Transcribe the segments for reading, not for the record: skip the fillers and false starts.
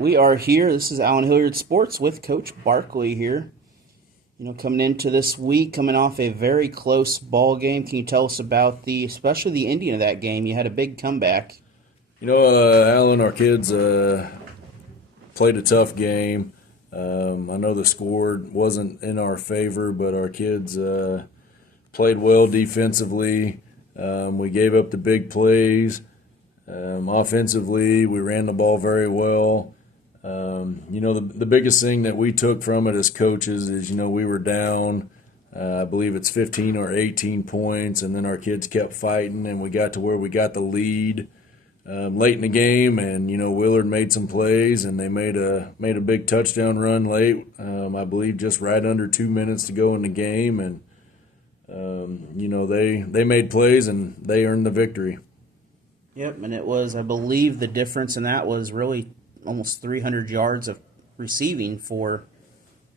We are here. This is Allen Hilliard Sports with Coach Barkley here. Coming into this week, coming off a very close ball game. Can you tell us about especially the ending of that game? You had a big comeback. Alan, our kids played a tough game. I know the score wasn't in our favor, but our kids played well defensively. We gave up the big plays. Offensively, we ran the ball very well. The biggest thing that we took from it as coaches is, we were down, I believe it's 15 or 18 points, and then our kids kept fighting, and we got to where we got the lead late in the game, and, Willard made some plays, and they made a big touchdown run late, I believe just right under 2 minutes to go in the game, and, they made plays, and they earned the victory. Yep, and it was, I believe the difference in that was really almost 300 yards of receiving for,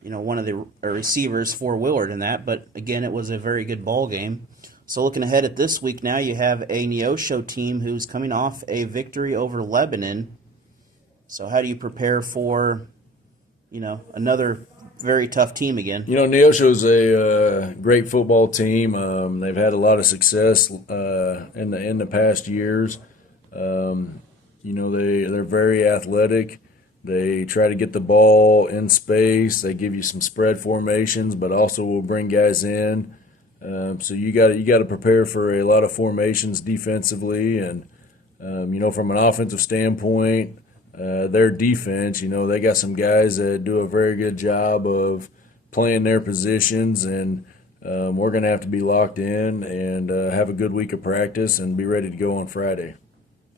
one of the receivers for Willard in that. But again, it was a very good ball game. So looking ahead at this week now, you have a Neosho team who's coming off a victory over Lebanon. So how do you prepare for, another very tough team again? Neosho's a great football team. They've had a lot of success in the past years. They're very athletic. They try to get the ball in space. They give you some spread formations, but also will bring guys in. So you got to prepare for a lot of formations defensively, and from an offensive standpoint, their defense. They got some guys that do a very good job of playing their positions, and we're going to have to be locked in and have a good week of practice and be ready to go on Friday.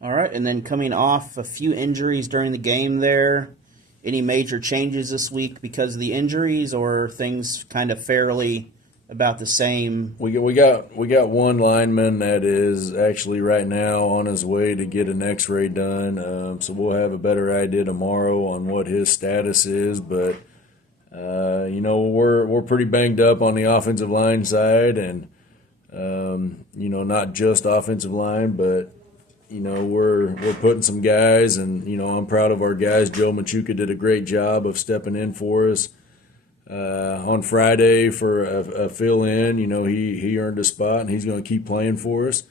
All right, and then coming off a few injuries during the game there, any major changes this week because of the injuries, or things kind of fairly about the same? We got one lineman that is actually right now on his way to get an X-ray done, so we'll have a better idea tomorrow on what his status is. But we're pretty banged up on the offensive line side, and not just offensive line, but we're putting some guys, and I'm proud of our guys. Joe Machuca did a great job of stepping in for us on Friday for a fill-in. He earned a spot, and he's going to keep playing for us.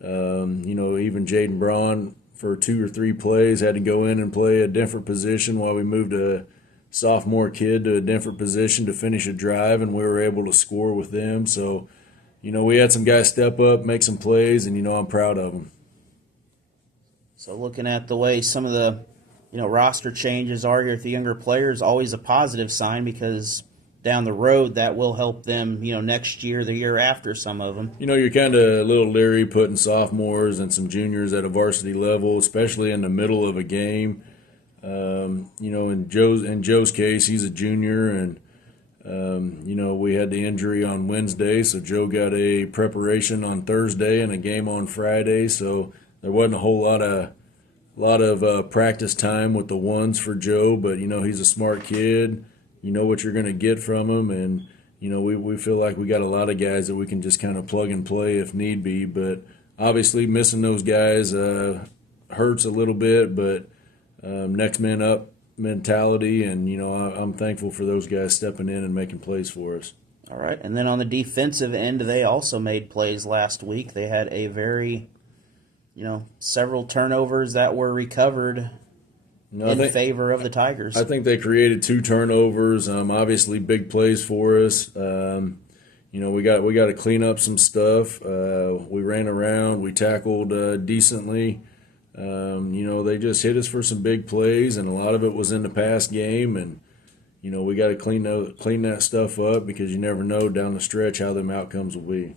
Even Jaden Braun for 2 or 3 plays had to go in and play a different position while we moved a sophomore kid to a different position to finish a drive, and we were able to score with them. So, we had some guys step up, make some plays, and I'm proud of them. So looking at the way some of the, roster changes are here with the younger players, always a positive sign, because down the road that will help them, next year, the year after, some of them. You're kind of a little leery putting sophomores and some juniors at a varsity level, especially in the middle of a game. In Joe's case, he's a junior, and we had the injury on Wednesday, so Joe got a preparation on Thursday and a game on Friday, so there wasn't a whole lot of practice time with the ones for Joe, but he's a smart kid. You know what you're going to get from him, and we feel like we got a lot of guys that we can just kind of plug and play if need be. But obviously missing those guys hurts a little bit, but next man up mentality, and I'm thankful for those guys stepping in and making plays for us. All right, and then on the defensive end, they also made plays last week. They had a very several turnovers that were recovered in favor of the Tigers. I think they created 2 turnovers. Obviously, big plays for us. We got to clean up some stuff. We ran around. We tackled decently. They just hit us for some big plays, and a lot of it was in the pass game. And we got to clean that stuff up, because you never know down the stretch how them outcomes will be.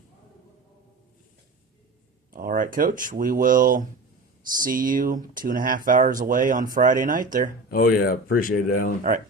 All right, Coach, we will see you 2.5 hours away on Friday night there. Oh, yeah. Appreciate it, Alan. All right.